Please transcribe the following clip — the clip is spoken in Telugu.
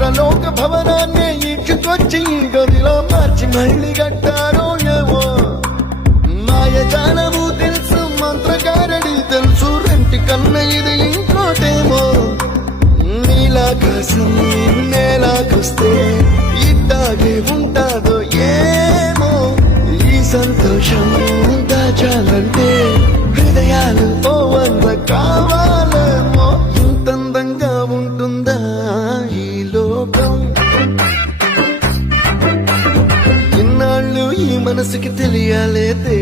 ఇంద్రలోక భవనాన్ని ఇచ్చుకొచ్చి గదిలో మార్చి మళ్ళీ కట్టారో ఏమో మాయజాలము తెలుసు మంత్రగారడి తెలుసు రెంటి కన్న ఇది ఇంకోటేమో నీలాకాశం నేలాకొస్తే ఇట్టాగే ఉంటాదో ఏమో ఈ సంతోషం దాచాలంటే హృదయాలు ఓ వంద కావాలేమో ఇంతందంగా ఉంటుందా ఈ లోకం ఇన్నాళ్ళు ఈ మనసుకి తెలియాలేదే